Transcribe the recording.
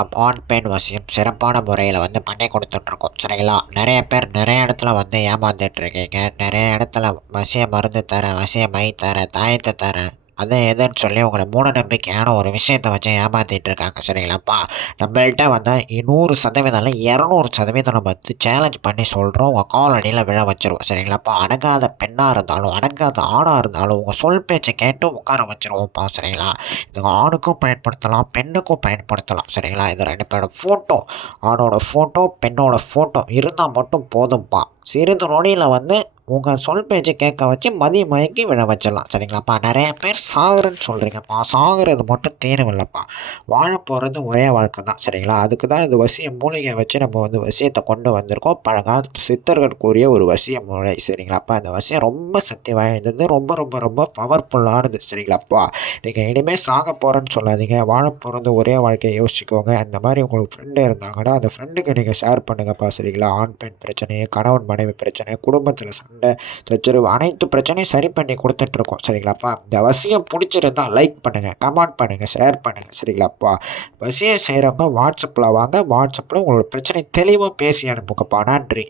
ஆண் பெண் வசியம் சிறப்பான முறையில் பண்ணி கொடுத்துட்ருக்கோம் சரிங்களா. நிறைய பேர் நிறைய இடத்துல ஏமாந்துட்டுருக்கீங்க. நிறைய இடத்துல வசிய மருந்து தரேன், வசிய மை தரேன், தாயத்தை தரேன், அது எதுன்னு சொல்லி உங்களை மூட நம்பிக்கையான ஒரு விஷயத்த வச்சு ஏமாத்திட்டு இருக்காங்க சரிங்களாப்பா. நம்மள்கிட்ட 100% இல்லை 200% நம்ம சேலஞ்ச் பண்ணி சொல்கிறோம். உங்கள் கால் அடியில் விழ வச்சுருவோம் சரிங்களாப்பா. அடங்காத பெண்ணாக இருந்தாலும் அடங்காத ஆணாக இருந்தாலும் உங்கள் சொல் பேச்சை கேட்டு உட்கார வச்சுருவோம்ப்பா சரிங்களா. இது ஆணுக்கும் பயன்படுத்தலாம், பெண்ணுக்கும் பயன்படுத்தலாம் சரிங்களா. இது 2 பேரோட ஃபோட்டோ, ஆணோட ஃபோட்டோ, பெண்ணோட ஃபோட்டோ இருந்தால் மட்டும் போதும்ப்பா. சிறிது நொடியில் உங்கள் சொல் பேச்சு கேட்க வச்சு மயக்கி விழ வச்சிடலாம் சரிங்களாப்பா. நிறைய பேர் சாகுறேன்னு சொல்கிறீங்கப்பா. சாகுறது மட்டும் தீர்வில்லைப்பா. வாழ போகிறது ஒரே வாழ்க்கை தான் சரிங்களா. அதுக்கு தான் இந்த வசிய மூலிகையை வச்சு நம்ம வசியத்தை கொண்டு வந்திருக்கோம். பழங்காலத்து சித்தர்கள் கூறிய ஒரு வசிய மூலை சரிங்களாப்பா. இந்த வசியம் ரொம்ப சக்தி வாய்ந்தது, ரொம்ப ரொம்ப ரொம்ப பவர்ஃபுல்லானது சரிங்களாப்பா. நீங்கள் இனிமேல் சாக போகிறேன்னு சொல்லாதீங்க. வாழ போகிறது ஒரே வாழ்க்கையை யோசிச்சுக்கோங்க. அந்த மாதிரி உங்களுக்கு ஃப்ரெண்டு இருந்தாங்கன்னா அந்த ஃப்ரெண்டுக்கு நீங்கள் ஷேர் பண்ணுங்கப்பா சரிங்களா. ஆண் பெண் பிரச்சனை, கணவன் மனைவி பிரச்சனை, குடும்பத்தில் சண்டை சச்சரவு, அனைத்து பிரச்சனையும் சரி பண்ணி கொடுத்துட்ருக்கோம் சரிங்களாப்பா. இந்த வசியம் பிடிச்சிருந்தா லைக் பண்ணுங்கள், கமெண்ட் பண்ணுங்கள், ஷேர் பண்ணுங்கள் சரிங்களாப்பா. வசியம் செய்கிறவங்க வாட்ஸ்அப்பில் வாங்க. வாட்ஸ்அப்பில் உங்களோட பிரச்சனை தெளிவாக பேசி அனுப்புங்கப்பா. நன்றி.